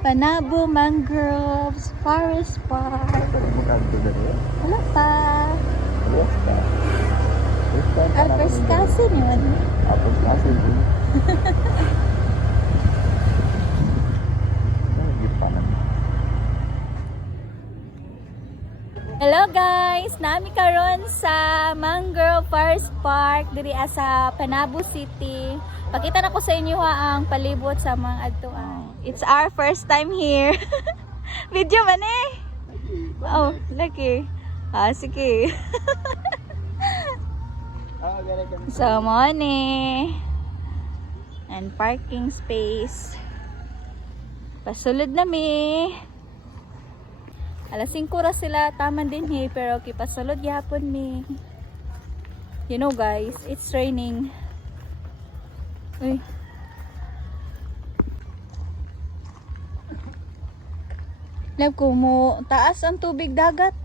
Panabo Mangroves Forest Park. Wala pa. Alpers Castle yun. Alpers Castle yun. Hello guys! Nami karon sa Mangrove Forest Park diri sa Panabo City. Pakita na ko sa inyo ang palibot sa mga adtuan. It's our first time here. Video man eh. Oh, lucky. Sige. So, money. And parking space. Pasulod na mi. Alas 5 ra sila, taman din he, pero kipasulod yapon mi. You know guys, it's raining. Uy. Lab ko mo, taas ang tubig dagat.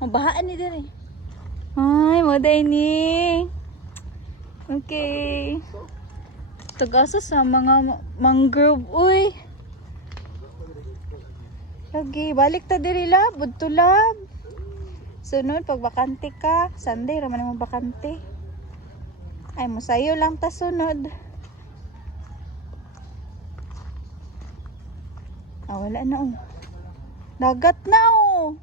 Mabahaan ni dire. Ay, moday ni. Okay. Tagasa sa mga mangrove, uy. Lagi, balik ta diri lab, budto lab. Sunod, pag bakante ka, Sunday, raman mo bakante. Ay, musayo lang ta sunod. Wala na oh. Dagat na oh.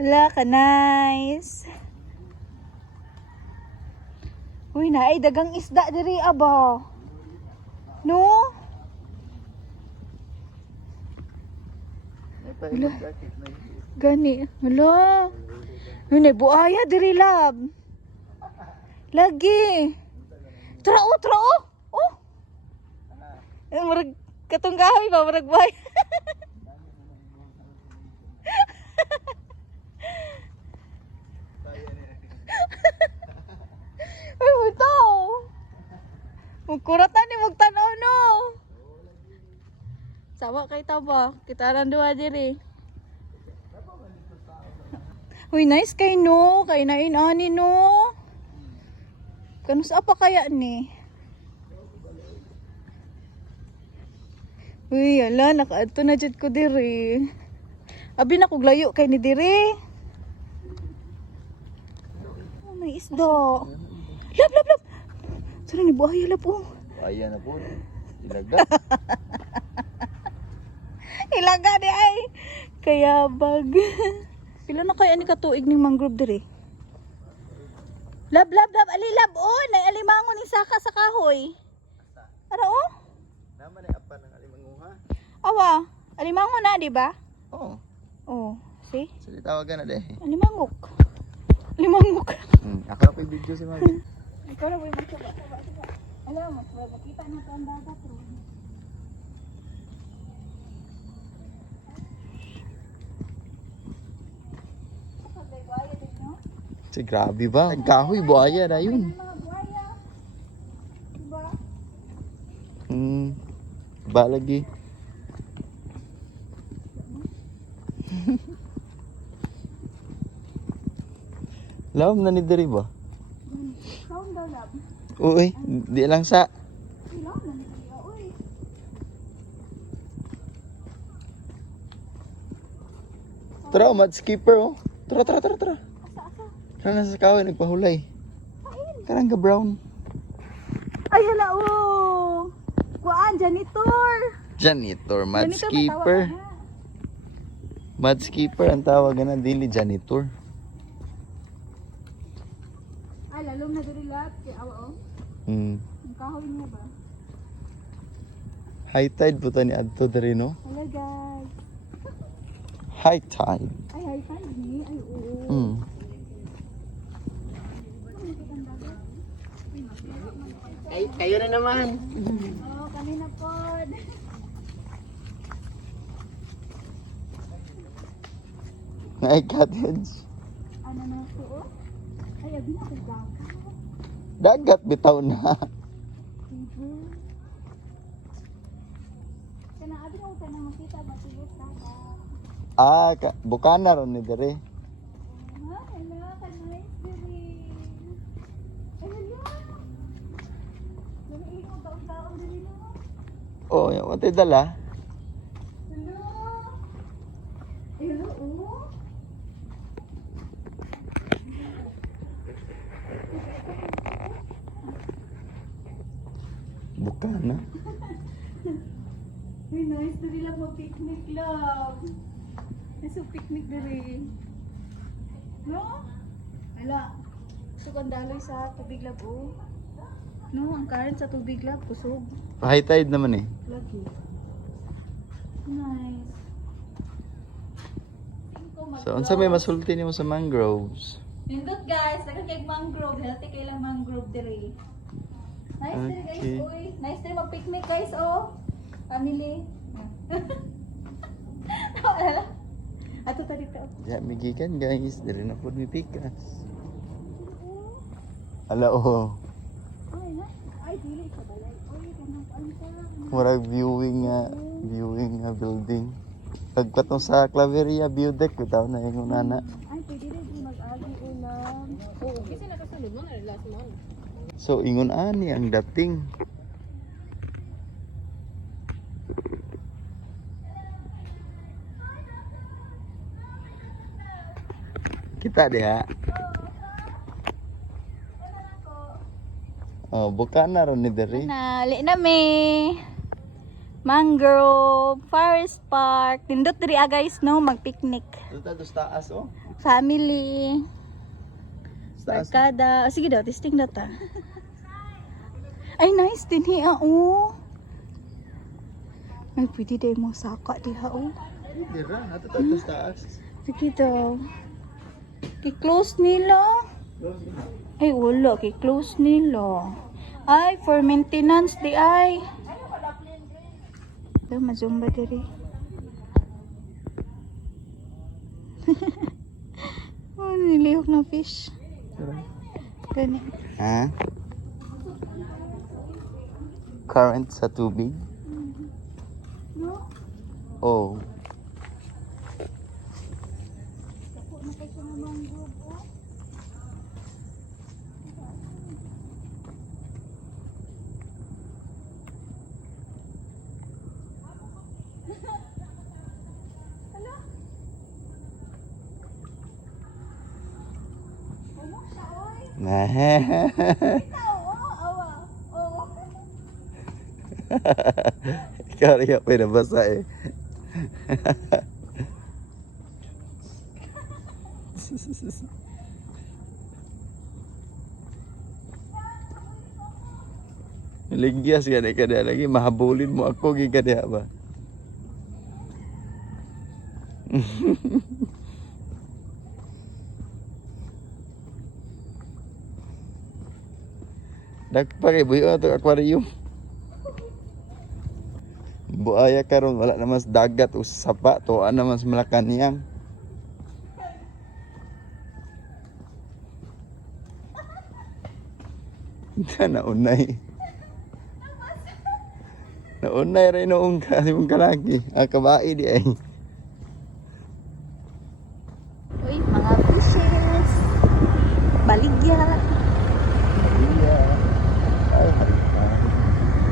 Wala ka, nice. Uy, naay dagang isda diri aba. No? Wala. Gani. Wala. Uy, buaya diri lab. Lagi. Trao. Oh. Murag katunggahoy ba, murag buhay. Ay, ito. Magkuratan ni magtanaw, no? Sawa kay taba. Kita lang duwa diri. Uy, nice kay no. Kay nain-ani, no? Kanus apa kaya ni? Uy, ala. Nakaadto na dyan ko diri. Abi na kog layo kay ni diri. Oh, may isda. Lab. Sana ni buhaya lab oh. Buhaya na po. Ilaga. Ilaga di ay. Kaya bag. Pila na kaya ni katuig ning mangrove dire? Lab. Ali lab oh. Nay alimangon ni saka sa kahoy. Ara oh? Naman ay apa ng alimanguha. Awa. Alimangon na, di ba? Oo. Oh. See? Sige, tawagan na deh. Alimangok. Ako na pa yung video si Mami. Ikaw na boy, magsuba. Alam mo, makita na ito ang dagat. Si grabe ba? Nagkahoy, buhaya na yun. Ba lagi. Love na ni diri ba? Kaon daw lab. Uy, di lang sa. Ilaw na niya, uy. Tara, mud skipper oh. Tara. Asa? Tara na sa kahoy, nagpahulay. Karangga brown. Ay, hala, oh. Kuan, janitor. Janitor, mud Janitor, skipper. matawag na. Mud skipper ang tawag na, dili janitor. Ay, lalong na diri lahat. Kaya awa, oh. Ang kahoy niya ba? High tide po ni adto diri no? Hello, guys. High tide. Ay, high five ni. Ay, oo. Kayo na naman. Oh, kami na po. Ay, cottage. Ano na ito, oh? Ay, abi na kung dagat. Dagat bitaw na. Kana abi mo kana makita masigit ta. Bukana ron ni dere. Ha, hala ka nice diri. Ay hala. Dili imo taon diri no. Oh, yung matay dala. Hala. Ay hala oh. Bukana. Ay nice diri lang mo picnic love. Nasa picnic diri. No? Hala. Sugandaloy sa tubig lab oh. No, ang current sa tubig lab kusog. High tide naman eh. Lagi. Nice. So, unsa may masulti nimo sa mangroves? Nindot guys, daghang kay mangrove, healthy kay lang mangrove diri. Nice diri guys, Okay. oy. Nice diri mag-picnic guys, oh. Family. Ato ta dito. Ya, migikan guys. Dili na po ni Pikas. Ala, oh. Ay, na. Ay, dili sa balay. Oy, kanang paanta. Murag viewing nga building. Pagpatong sa Claveria view deck, bitaw na yung nana. Ay, pwede rin di mag-agi ulam. Oo, kasi nakasunod mo na last month. So, ingon ani ang dating. Kita diha. Oh, bukana ron ni dere. Nali na me. Mangrove, Forest Park. Nindot diri guys no, mag-picnic. Dito taas oh. Family. Taas. Barkada. Oh, sige daw, testing daw ta. Ay, nice din hiya, oh. Ay, pwede daw mo saka diha, oh. Dira, ato taas. Sige daw. Ki-close nila. Ay, wala. Ki-close nila. Ay, for maintenance di ay. Daw, mazumba diri. Oh, nilihok ng fish. Gani. Ha? Current sa tubig? No? Oh. Ako na kayo sa mangrove, oh. Hala? Ano siya, oy? Ikaw, oh, awa. Oh. Ikaw rin yung pinabasa eh. Ligyas ka na kada lagi, mahabulin mo ako gigada ba? Dagpag buyo ato aquarium. Buaya karon wala na mas dagat o sapa to ana mas malakaniyang. Naunay. Naunay rin noong kasi mong kalaki. Kabai di ay. Uy, mga fishes. Baligya.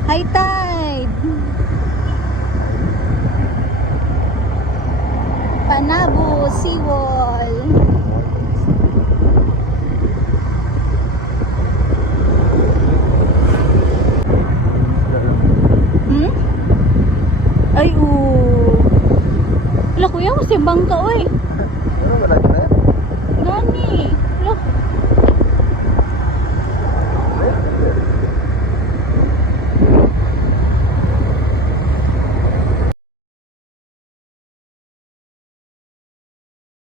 High tide. Panabo seawall. Hmm? Ay, Wala kuya, kasi bangka, oy. Ano ba lagi na? Gani.